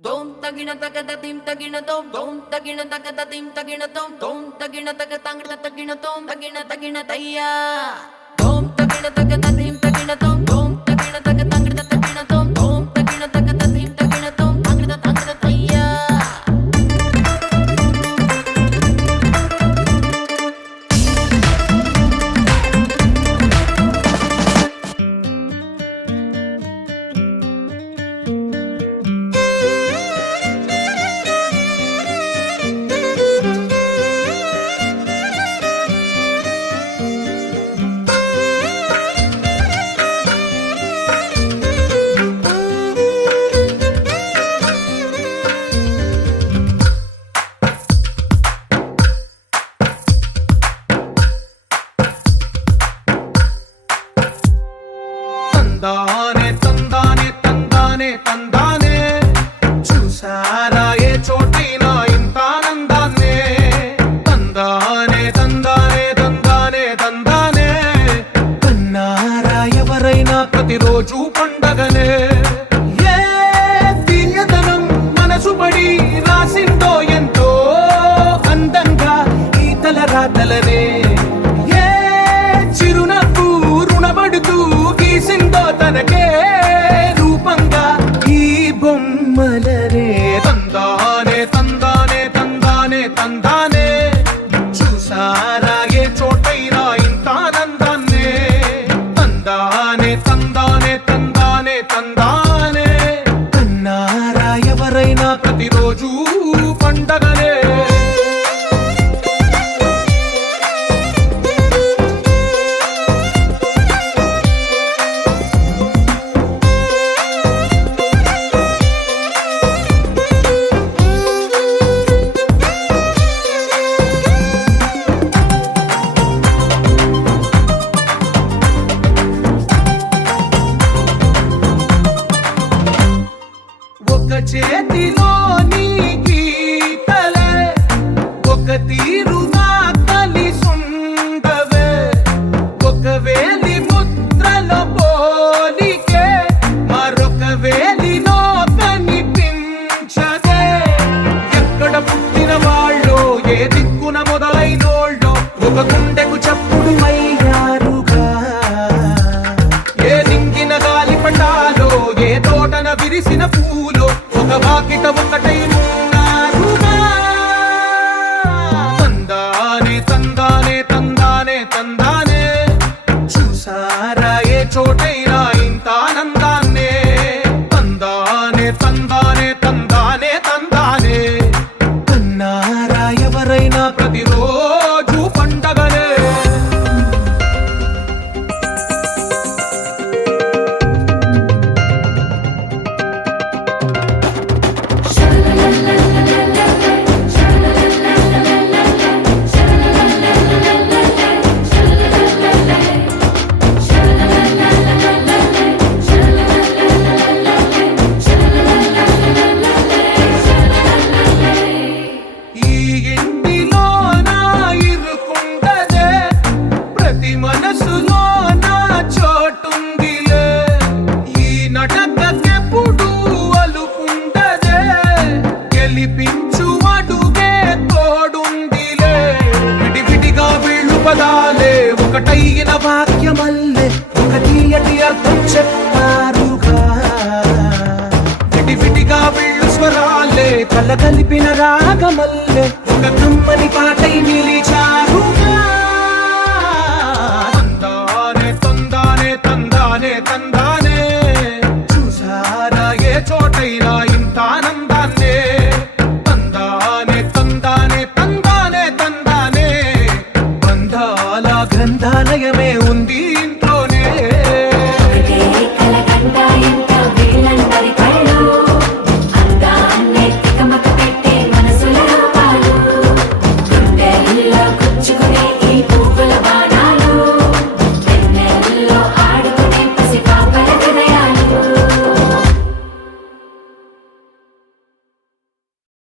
Dom tagina tagada tim tagina dom tagina tagada tim tagina dom tagina tagatangna tagina tagina tayya dom tagina tagada tim tagina dom tagina tagatangna tagina dom tagina tagada tim tagina tagina tayya తందానే తందానే తందానే తందానే చూసారా ఏ చోటైనా ఇంత ఆనందాన్నే తందానే తందానే తందానే తందానే కన్నారా ఎవరైనా ప్రతిరోజు పండగనే ఏ తీయదనం మనసు పడి రాసిందో ఎంతో అందంగా ఈ తలరాతలనే ఏ చిరునవ్వు రుణపడుతూ గీసిందో తనకే రూపంగా ఈ బొమ్మలనే తందానే తందానే తందానే తందానే చూసారా ఏ చోటైనా ఇంత ఆనందాన్నే తందానే తందానే తందానే తందానే కన్నారా ఎవరైనా ప్రతిరోజు పండగనే ఒక చేతిలో నీ గీతలే ఒక తీరుగా కలిసుండవే ఒక వేలి ముద్రలో పోలికే మరొక వేలిలో కనిపించదే ఎక్కడ పుట్టిన వాళ్ళో ఏ దిక్కున మొదలైనోళ్ళో ఒక గుండెకు చప్పుడు అయ్యారుగా ఏ దింగిన గాలి పటాలో ఏ తోటన విరిసిన పూలో ఒక వాకిట ఒకటై ఉన్నారుగా తందానే తందానే తందానే తందానే చూసారా ఏ చోటైనా ఇంత ఆనందాన్నే తందానే తందానే తందానే తందానే కన్నారా ఎవరైనా ప్రతిరోజు పండగనే ఈ ఇంటిలో నా ఇరుకుండదే ప్రతి మనసులో నా చోటుందిలే ఈ నటకెప్పుడు అలుకుండదే గెలిపించు అడుగే తోడుందిలే విడివిడిగా వీళ్ళు పదాలే ఒకటైన వాక్యమల్లే ఒక తీయటి అర్థం చెప్పారుగా విడివిడిగా వీళ్ళు స్వరాలే కలగలిపిన రాగమల్లే ఒక కమ్మని పాటై నిలిచారు